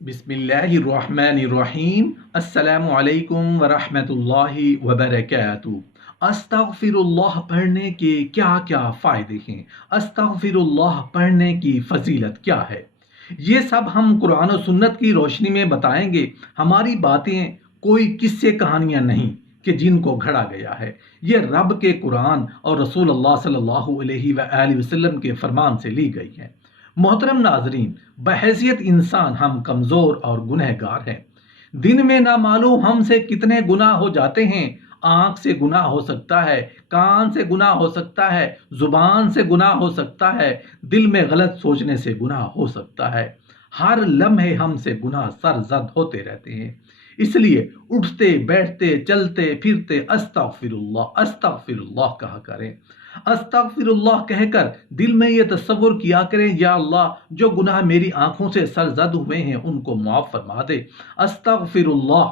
بسم اللہ الرحمن الرحیم۔ السلام علیکم ورحمۃ اللہ وبرکاتہ۔ استغفر اللہ پڑھنے کے کیا کیا فائدے ہیں؟ استغفر اللہ پڑھنے کی فضیلت کیا ہے؟ یہ سب ہم قرآن و سنت کی روشنی میں بتائیں گے۔ ہماری باتیں کوئی قصے کہانیاں نہیں کہ جن کو گھڑا گیا ہے، یہ رب کے قرآن اور رسول اللہ صلی اللہ علیہ وآلہ وسلم کے فرمان سے لی گئی ہیں۔ محترم ناظرین، بحیثیت انسان ہم کمزور اور گنہگار ہیں۔ دن میں نامعلوم ہم سے کتنے گناہ ہو جاتے ہیں۔ آنکھ سے گناہ ہو سکتا ہے، کان سے گناہ ہو سکتا ہے، زبان سے گناہ ہو سکتا ہے، دل میں غلط سوچنے سے گناہ ہو سکتا ہے۔ ہر لمحے ہم سے گناہ سرزد ہوتے رہتے ہیں۔ اس لیے اٹھتے بیٹھتے چلتے پھرتے استغفر اللہ کہا کریں۔ استغفر اللہ کہہ کر دل میں یہ تصور کیا کریں، یا اللہ جو گناہ میری آنکھوں سے سرزد ہوئے ہیں ان کو معاف فرما دے۔ استغفر اللہ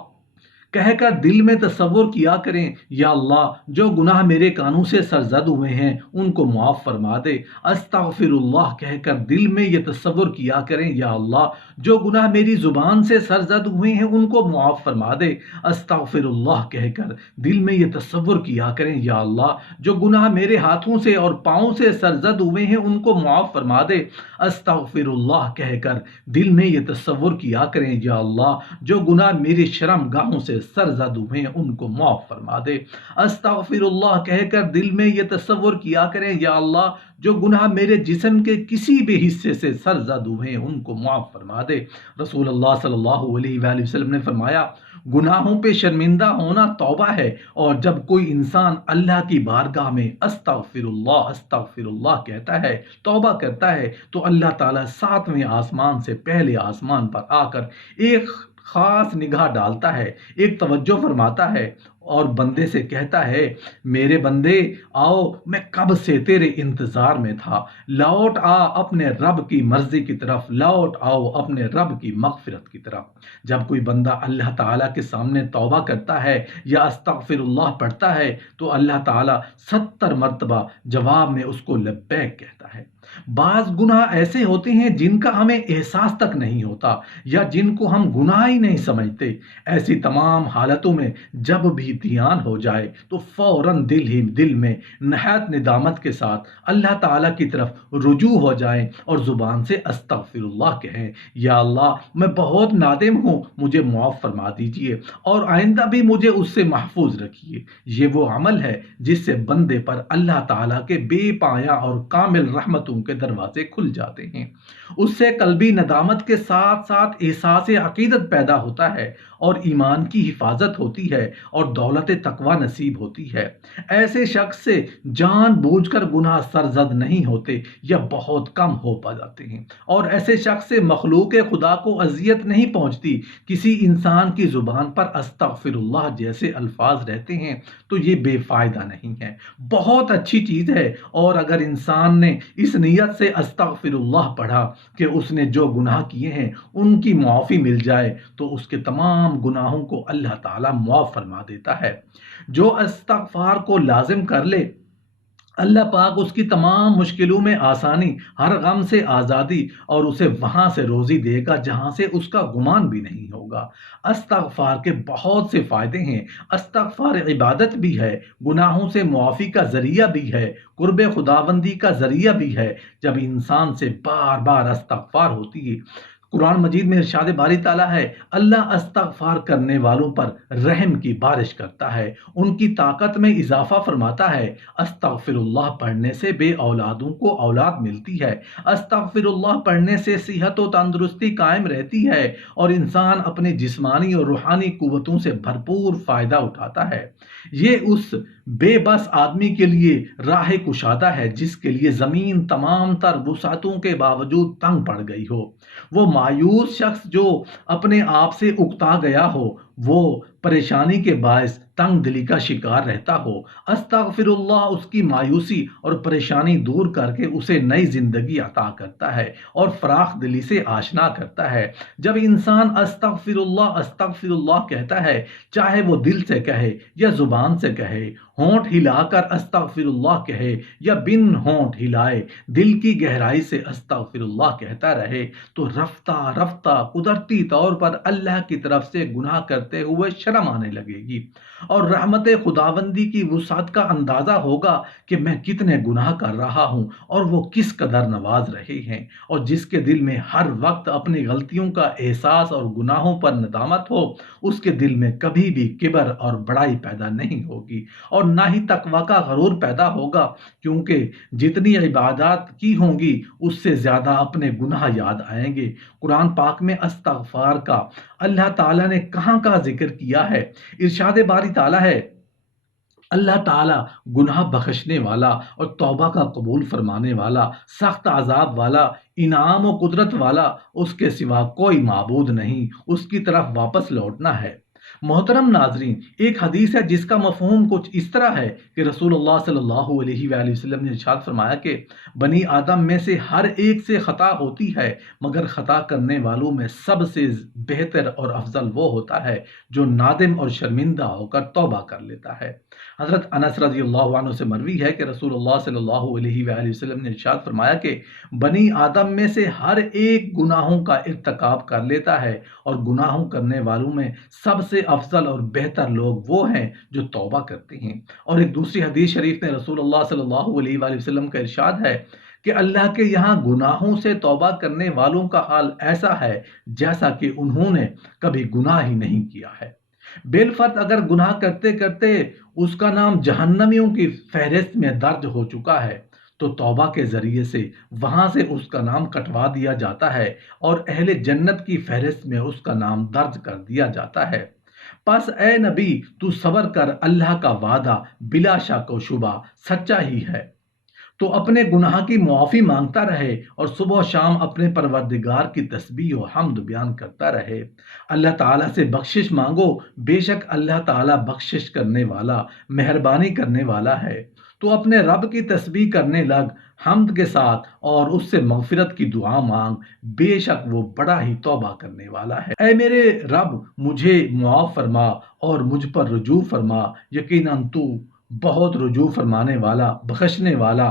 کہہ کر دل میں تصور کیا کریں، یا اللہ جو گناہ میرے کانوں سے سرزد ہوئے ہیں ان کو معاف فرما دے۔ استغفر اللہ کہہ کر دل میں یہ تصور کیا کریں، یا اللہ جو گناہ میری زبان سے سرزد ہوئے ہیں ان کو معاف فرما دے۔ استغفر اللہ کہہ کر دل میں یہ تصور کیا کریں، یا اللہ جو گناہ میرے ہاتھوں سے اور پاؤں سے سرزد ہوئے ہیں ان کو معاف فرما دے۔ استغفر اللہ کہہ کر دل میں یہ تصور کیا کریں، یا اللہ جو گناہ میری شرم گاہوں سے سرزد ہوئے ہیں ان کو معاف فرما دے۔ استغفر اللہ کہہ کر دل میں یہ تصور کیا کریں، یا اللہ جو گناہ میرے جسم کے کسی بھی حصے سے سرزد ہوئے ہیں ان کو معاف فرما دے۔ رسول اللہ صلی اللہ علیہ وآلہ وسلم نے فرمایا، گناہوں پہ شرمندہ ہونا توبہ ہے، اور جب کوئی انسان اللہ کی بارگاہ میں استغفر اللہ کہتا ہے، توبہ کرتا ہے، تو اللہ تعالیٰ ساتویں آسمان سے پہلے آسمان پر آ کر ایک خاص نگاہ ڈالتا ہے، ایک توجہ فرماتا ہے اور بندے سے کہتا ہے، میرے بندے آؤ، میں کب سے تیرے انتظار میں تھا، لوٹ آ اپنے رب کی مرضی کی طرف، لوٹ آؤ اپنے رب کی مغفرت کی طرف۔ جب کوئی بندہ اللہ تعالیٰ کے سامنے توبہ کرتا ہے یا استغفر اللہ پڑھتا ہے تو اللہ تعالیٰ 70 مرتبہ جواب میں اس کو لبیک کہتا ہے۔ بعض گناہ ایسے ہوتے ہیں جن کا ہمیں احساس تک نہیں ہوتا، یا جن کو ہم گناہ ہی نہیں سمجھتے۔ ایسی تمام حالتوں میں جب بھی دھیان ہو جائے تو فوراً دل میں نہایت ندامت کے ساتھ اللہ تعالیٰ کی طرف رجوع ہو جائیں اور زبان سے استغفر اللہ کہیں، یا اللہ میں بہت نادم ہوں، مجھے معاف فرما دیجئے اور آئندہ بھی مجھے اس سے محفوظ رکھیے۔ یہ وہ عمل ہے جس سے بندے پر اللہ تعالیٰ کے بے پایہ اور کامل رحمتوں کے دروازے کھل جاتے ہیں۔ اس سے قلبی ندامت کے ساتھ ساتھ احساس عقیدت پیدا ہوتا ہے، اور ایمان کی حفاظت ہوتی ہے، اور دولت تقوی نصیب ہوتی ہے۔ ایسے شخص سے جان بوجھ کر گناہ سرزد نہیں ہوتے یا بہت کم ہو پا جاتے ہیں، اور ایسے شخص سے مخلوق خدا کو اذیت نہیں پہنچتی۔ کسی انسان کی زبان پر استغفر اللہ جیسے الفاظ رہتے ہیں تو یہ بے فائدہ نہیں ہے، بہت اچھی چیز ہے۔ اور اگر انسان نے اس نیت سے استغفر اللہ پڑھا کہ اس نے جو گناہ کیے ہیں ان کی معافی مل جائے تو اس کے تمام گناہوں کو اللہ تعالیٰ معاف فرما دیتا ہے۔ جو استغفار کو لازم کر لے، اللہ پاک اس کی تمام مشکلوں میں آسانی، ہر غم سے آزادی، اور اسے وہاں سے روزی دے گا جہاں سے اس کا گمان بھی نہیں ہوگا۔ استغفار کے بہت سے فائدے ہیں۔ استغفار عبادت بھی ہے، گناہوں سے معافی کا ذریعہ بھی ہے، قرب خداوندی کا ذریعہ بھی ہے۔ جب انسان سے بار بار استغفار ہوتی ہے، قرآن مجید میں ارشاد باری تعالیٰ ہے، اللہ استغفار کرنے والوں پر رحم کی بارش کرتا ہے، ان کی طاقت میں اضافہ فرماتا ہے۔ استغفر اللہ پڑھنے سے بے اولادوں کو اولاد ملتی ہے۔ استغفر اللہ پڑھنے سے صحت و تندرستی قائم رہتی ہے، اور انسان اپنی جسمانی اور روحانی قوتوں سے بھرپور فائدہ اٹھاتا ہے۔ یہ اس بے بس آدمی کے لیے راہ کشادہ ہے جس کے لیے زمین تمام تر وسعتوں کے باوجود تنگ پڑ گئی ہو۔ وہ مایوس شخص جو اپنے آپ سے اکتا گیا ہو، وہ پریشانی کے باعث تنگ دلی کا شکار رہتا ہو، استغفراللہ اس کی مایوسی اور پریشانی دور کر کے اسے نئی زندگی عطا کرتا ہے اور فراخ دلی سے آشنا کرتا ہے۔ جب انسان استغفر اللہ کہتا ہے، چاہے وہ دل سے کہے یا زبان سے کہے، ہونٹ ہلا کر استغفر اللہ کہے یا بن ہونٹ ہلائے دل کی گہرائی سے استغفر اللہ کہتا رہے، تو رفتہ رفتہ قدرتی طور پر اللہ کی طرف سے گناہ کرتے ہوئے شرم آنے لگے گی، اور رحمت خداوندی کی وسعت کا اندازہ ہوگا کہ میں کتنے گناہ کر رہا ہوں اور وہ کس قدر نواز رہے ہیں۔ اور جس کے دل میں ہر وقت اپنی غلطیوں کا احساس اور گناہوں پر ندامت ہو، اس کے دل میں کبھی بھی کبر اور بڑائی پیدا نہیں ہوگی، اور نہ ہی تقوی کا غرور پیدا ہوگا، کیونکہ جتنی عبادات کی ہوں گی اس سے زیادہ اپنے گناہ یاد آئیں گے۔ قرآن پاک میں استغفار کا اللہ تعالیٰ نے کہاں کا ذکر کیا ہے؟ ارشاد باری تعالیٰ ہے، اللہ تعالیٰ گناہ بخشنے والا اور توبہ کا قبول فرمانے والا، سخت عذاب والا، انعام و قدرت والا، اس کے سوا کوئی معبود نہیں، اس کی طرف واپس لوٹنا ہے۔ محترم ناظرین، ایک حدیث ہے جس کا مفہوم کچھ اس طرح ہے کہ رسول اللہ صلی اللہ علیہ وآلہ وسلم نے ارشاد فرمایا کہ بنی آدم میں سے ہر ایک سے خطا ہوتی ہے، مگر خطا کرنے والوں میں سب سے بہتر اور افضل وہ ہوتا ہے جو نادم اور شرمندہ ہو کر توبہ کر لیتا ہے۔ حضرت انس رضی اللہ عنہ سے مروی ہے کہ رسول اللہ صلی اللہ علیہ وآلہ وسلم نے ارشاد فرمایا کہ بنی آدم میں سے ہر ایک گناہوں کا ارتکاب کر لیتا ہے، اور گناہوں کرنے والوں میں سب سے افضل اور بہتر لوگ وہ ہیں جو توبہ کرتے ہیں۔ اور ایک دوسری حدیث شریف میں رسول اللہ صلی اللہ علیہ وآلہ وسلم کا ارشاد ہے کہ اللہ کے یہاں گناہوں سے توبہ کرنے والوں کا حال ایسا ہے جیسا کہ انہوں نے کبھی گناہ ہی نہیں کیا ہے۔ بالفرض اگر گناہ کرتے کرتے اس کا نام جہنمیوں کی فہرست میں درج ہو چکا ہے، تو توبہ کے ذریعے سے وہاں سے اس کا نام کٹوا دیا جاتا ہے اور اہل جنت کی فہرست میں اس کا نام درج کر دیا جاتا ہے۔ پس اے نبی، تو صبر کر، اللہ کا وعدہ بلا شک و شبہ سچا ہی ہے۔ تو اپنے گناہ کی معافی مانگتا رہے اور صبح و شام اپنے پروردگار کی تسبیح و حمد بیان کرتا رہے۔ اللہ تعالیٰ سے بخشش مانگو، بے شک اللہ تعالیٰ بخشش کرنے والا، مہربانی کرنے والا ہے۔ تو اپنے رب کی تسبیح کرنے لگ حمد کے ساتھ اور اس سے مغفرت کی دعا مانگ، بے شک وہ بڑا ہی توبہ کرنے والا ہے۔ اے میرے رب، مجھے معاف فرما اور مجھ پر رجوع فرما، یقیناً تو بہت رجوع فرمانے والا، بخشنے والا۔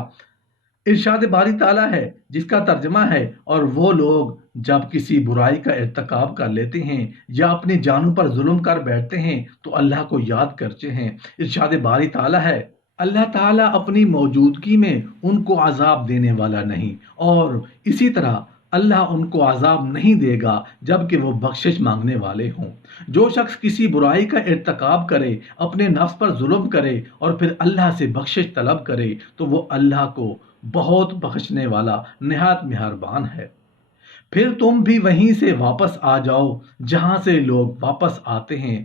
ارشاد باری تعالیٰ ہے جس کا ترجمہ ہے، اور وہ لوگ جب کسی برائی کا ارتکاب کر لیتے ہیں یا اپنی جانوں پر ظلم کر بیٹھتے ہیں تو اللہ کو یاد کرتے ہیں۔ ارشاد باری تعالیٰ ہے، اللہ تعالیٰ اپنی موجودگی میں ان کو عذاب دینے والا نہیں، اور اسی طرح اللہ ان کو عذاب نہیں دے گا جب کہ وہ بخشش مانگنے والے ہوں۔ جو شخص کسی برائی کا ارتکاب کرے، اپنے نفس پر ظلم کرے اور پھر اللہ سے بخشش طلب کرے، تو وہ اللہ کو بہت بخشنے والا، نہایت مہربان ہے۔ پھر تم بھی وہیں سے واپس آ جاؤ جہاں سے لوگ واپس آتے ہیں،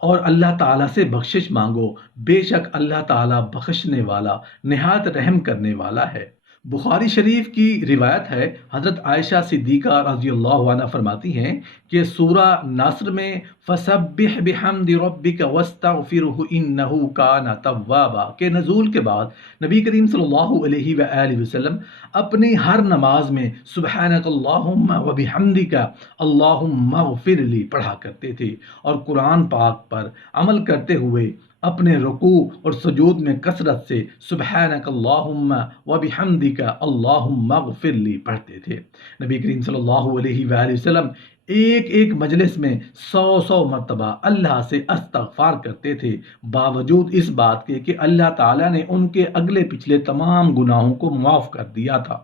اور اللہ تعالیٰ سے بخشش مانگو، بے شک اللہ تعالیٰ بخشنے والا، نہایت رحم کرنے والا ہے۔ بخاری شریف کی روایت ہے، حضرت عائشہ صدیقہ رضی اللہ عنہ فرماتی ہیں کہ سورہ نصر میں فَسَبِّحْ بِحَمْدِ رَبِّكَ وَاسْتَغْفِرْهُ إِنَّهُ كَانَ تَوَّابًا کے نزول کے بعد نبی کریم صلی اللہ علیہ وآلہ وسلم اپنی ہر نماز میں سبحانک اللہم وبحمدک اللہم اغفر لی پڑھا کرتے تھے، اور قرآن پاک پر عمل کرتے ہوئے اپنے رکوع اور سجود میں کثرت سے سبحانک اللہم وبحمدک اللہم اغفر لی پڑھتے تھے۔ نبی کریم صلی اللہ علیہ وآلہ وسلم ایک ایک مجلس میں 100 مرتبہ اللہ سے استغفار کرتے تھے، باوجود اس بات کے کہ اللہ تعالیٰ نے ان کے اگلے پچھلے تمام گناہوں کو معاف کر دیا تھا۔